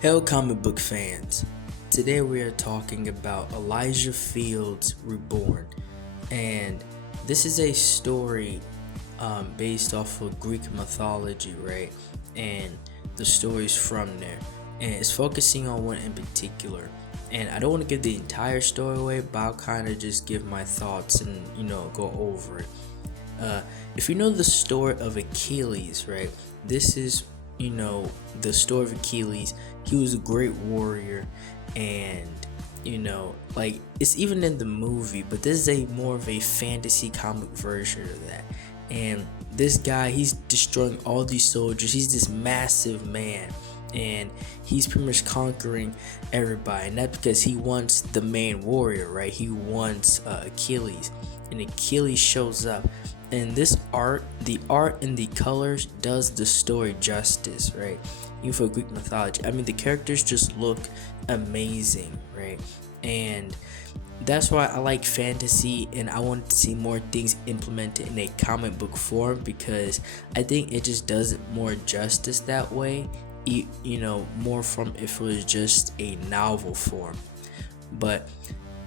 Hello, comic book fans. Today we are talking about ELYSIAN Fields Reborn, and this is a story based off of Greek mythology, right? And the stories from there, and it's focusing on one in particular. And I don't want to give the entire story away, but I'll kind of just give my thoughts and go over it. If you know the story of Achilles, right? This is the story of Achilles. He was a great warrior, and like it's even in the movie, but this is a more of a fantasy comic version of that. And this guy, he's destroying all these soldiers. He's this massive man, and he's pretty much conquering everybody, and that's because he wants the main warrior, right? He wants Achilles, and Achilles shows up. And this art, the art and the colors does the story justice, right? Even for Greek mythology, I mean, the characters just look amazing, right? And that's why I like fantasy, and I want to see more things implemented in a comic book form, because I think it just does it more justice that way, more from if it was just a novel form. But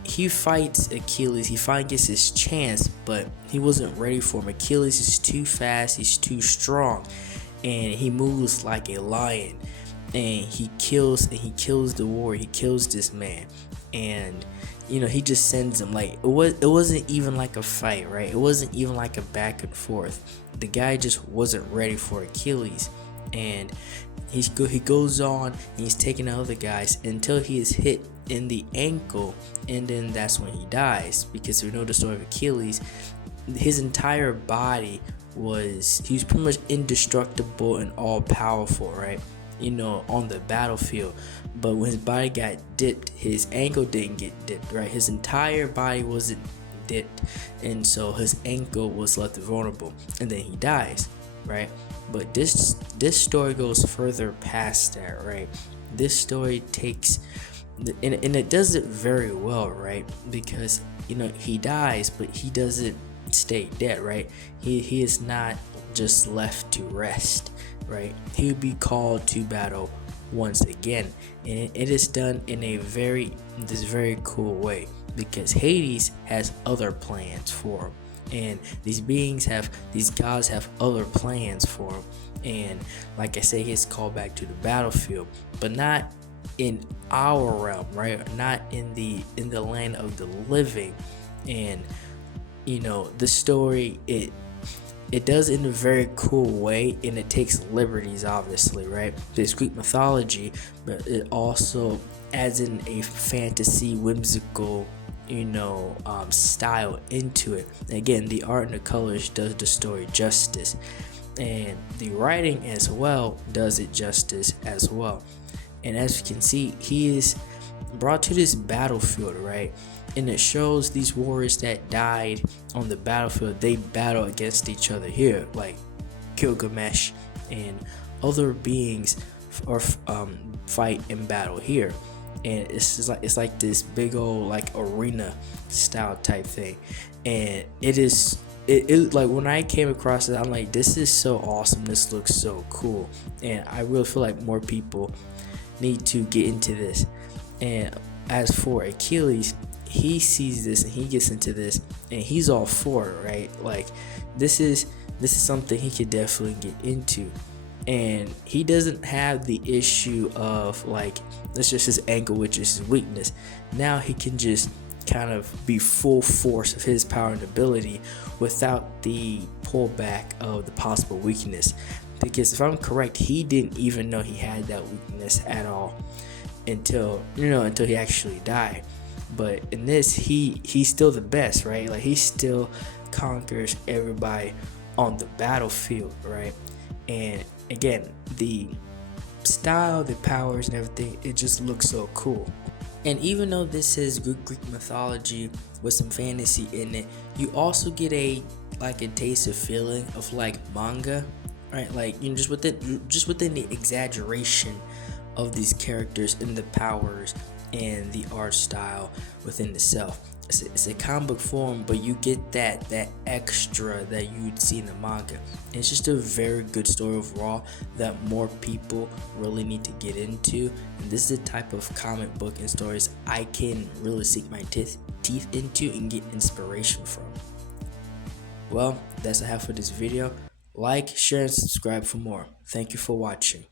he fights Achilles. He finally gets his chance, but he wasn't ready for him. Achilles is too fast. He's too strong, and he moves like a lion. And he kills the warrior. He kills this man, and he just sends him. Like it wasn't even like a fight, right? It wasn't even like a back and forth. The guy just wasn't ready for Achilles, and he goes on and he's taking out other guys until he is hit in the ankle, and then that's when he dies. Because we know the story of Achilles, his entire body he was pretty much indestructible and all powerful, right? On the battlefield. But when his body got dipped, his ankle didn't get dipped, right? His entire body wasn't dipped, and so his ankle was left vulnerable, and then he dies, right? But this story goes further past that, right? This story takes and it does it very well, right? Because he dies, but he doesn't stay dead, right? He is not just left to rest, right? He would be called to battle once again, and it is done in this very cool way, because Hades has other plans for him, and these gods have other plans for him. And like I say, he's called back to the battlefield, but not in our realm, right? Not in the land of the living. And the story, it does it in a very cool way, and it takes liberties, obviously, right? There's Greek mythology, but it also adds in a fantasy, whimsical style into it. And again, the art and the colors does the story justice, and the writing as well does it justice as well. And as you can see, he is brought to this battlefield, right? And it shows these warriors that died on the battlefield. They battle against each other here, like Gilgamesh and other beings, or fight in battle here. And it's like this big old like arena style type thing. And it like, when I came across it, I'm like, this is so awesome. This looks so cool, and I really feel like more people need to get into this. And as for Achilles, he sees this and he gets into this, and he's all for it, right? Like this is something he could definitely get into. And he doesn't have the issue of like, that's just his ankle, which is his weakness. Now he can just kind of be full force of his power and ability without the pullback of the possible weakness. Because if I'm correct, he didn't even know he had that weakness at all until he actually died. But in this, he's still the best, right? Like he still conquers everybody on the battlefield, right? And again, the style, the powers and everything, it just looks so cool. And even though this is Greek mythology with some fantasy in it, you also get a taste of feeling of like manga, right? Like just within the exaggeration of these characters and the powers and the art style within itself. It's a comic book form, but you get that extra that you'd see in the manga. And it's just a very good story overall that more people really need to get into. And this is the type of comic book and stories I can really sink my teeth into and get inspiration from. Well, that's a half for this video. Like, share, and subscribe for more. Thank you for watching.